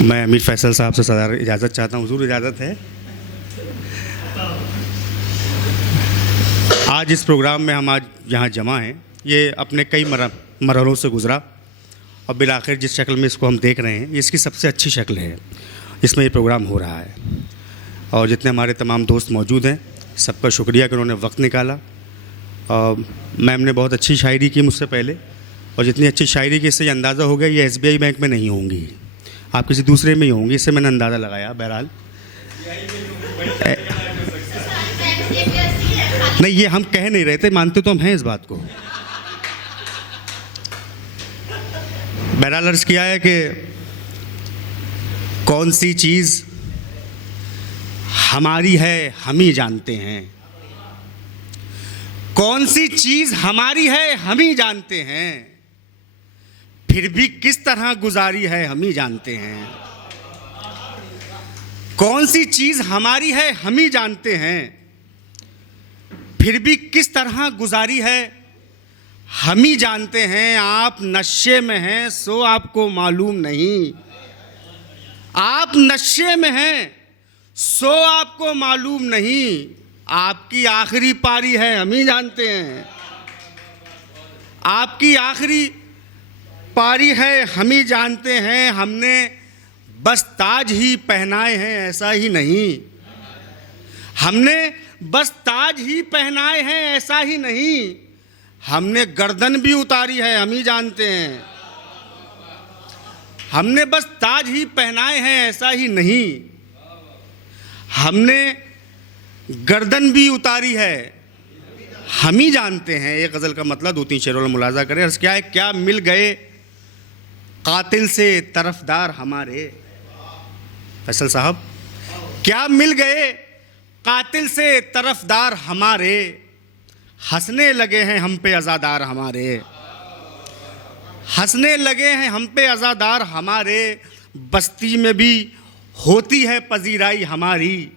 मैं अमीर फैसल साहब से सदार इजाज़त चाहता हूँ। हुजूर इजाज़त है। आज इस प्रोग्राम में हम आज यहाँ जमा हैं, ये अपने कई मरहलों से गुज़रा और बिलाखिर जिस शक्ल में इसको हम देख रहे हैं ये इसकी सबसे अच्छी शक्ल है। इसमें ये प्रोग्राम हो रहा है और जितने हमारे तमाम दोस्त मौजूद हैं सबका शुक्रिया कि उन्होंने वक्त निकाला। और मैम ने बहुत अच्छी शायरी की मुझसे पहले, और जितनी अच्छी शायरी की इससे अंदाज़ा हो गया ये SBI बैंक में नहीं होंगी, आप किसी दूसरे में ही होंगी, इससे मैंने अंदाज़ा लगाया। बहरहाल नहीं, ये हम कह नहीं रहे थे, मानते तो हम हैं इस बात को। बहरहाल अर्ज़ किया है कि कौन सी चीज़ हमारी है हम ही जानते हैं, कौन सी चीज़ हमारी है हम ही जानते हैं, फिर भी किस तरह गुजारी है हम ही जानते हैं। कौन सी चीज़ हमारी है हम ही जानते हैं, फिर भी किस तरह गुजारी है हम ही जानते हैं। आप नशे में हैं सो आपको मालूम नहीं, आप नशे में हैं सो आपको मालूम नहीं, आपकी आखिरी पारी है हम ही जानते हैं, आपकी आखिरी पारी है हम ही जानते हैं। हमने बस ताज ही पहनाए हैं ऐसा ही नहीं, हमने बस ताज ही पहनाए हैं ऐसा ही नहीं, हमने गर्दन भी उतारी है हम ही जानते हैं। हमने बस ताज ही पहनाए हैं ऐसा ही नहीं, हमने गर्दन भी उतारी है हम ही जानते हैं। एक गज़ल का मतलब दो तीन शेरों में मुलाजा करें। अर्ज़ क्या है, क्या मिल गए कातिल से तरफदार हमारे। फैसल साहब, क्या मिल गए कातिल से तरफदार हमारे, हंसने लगे हैं हम पे अज़ादार हमारे, हंसने लगे हैं हम पे अज़ादार हमारे, बस्ती में भी होती है पजीराई हमारी,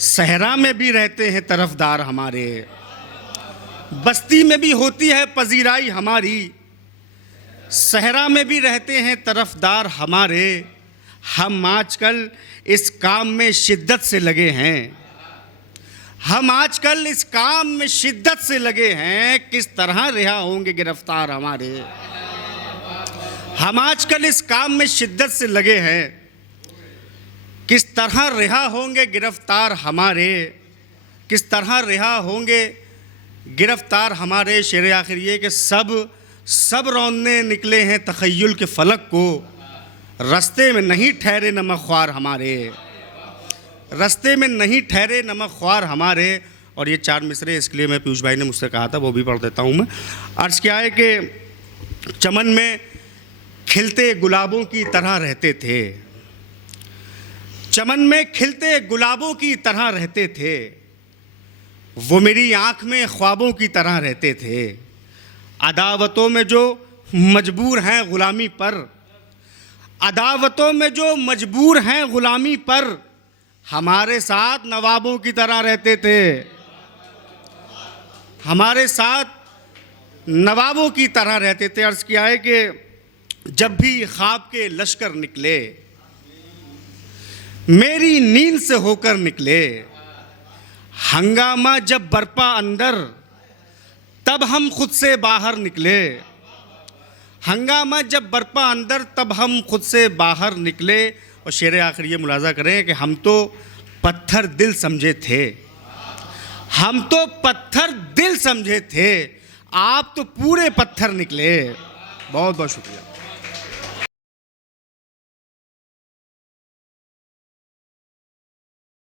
सहरा में भी रहते हैं तरफदार हमारे, बस्ती में भी होती है पजीराई हमारी, सहरा में भी रहते हैं तरफदार हमारे। हम आजकल इस काम में शिद्दत से लगे हैं, हम आजकल इस काम में शिद्दत से लगे हैं, किस तरह रिहा होंगे गिरफ्तार हमारे। हम आजकल इस काम में शिद्दत से लगे हैं, किस तरह रिहा होंगे गिरफ्तार हमारे, किस तरह रिहा होंगे गिरफ्तार हमारे। शेर आखिर ये कि सब रौंदने निकले हैं तख़य्युल के फलक को, रास्ते में नहीं ठहरे नमक ख्वार हमारे, रास्ते में नहीं ठहरे नमक ख्वार हमारे। और ये चार मिसरे इसके लिए मैं पीयूष भाई ने मुझसे कहा था, वो भी पढ़ देता हूँ मैं। अर्ज़ क्या है कि चमन में खिलते गुलाबों की तरह रहते थे, चमन में खिलते गुलाबों की तरह रहते थे, वो मेरी आँख में ख्वाबों की तरह रहते थे। अदावतों में जो मजबूर हैं ग़ुलामी पर, अदावतों में जो मजबूर हैं ग़ुलामी पर, हमारे साथ नवाबों की तरह रहते थे, हमारे साथ नवाबों की तरह रहते थे। अर्ज़ किया है कि जब भी ख्वाब के लश्कर निकले, मेरी नींद से होकर निकले, हंगामा जब बरपा अंदर तब हम खुद से बाहर निकले, हंगामा जब बरपा अंदर तब हम खुद से बाहर निकले। और शेर आखिर ये मुलाजा करें कि हम तो पत्थर दिल समझे थे, हम तो पत्थर दिल समझे थे, आप तो पूरे पत्थर निकले। बहुत बहुत शुक्रिया।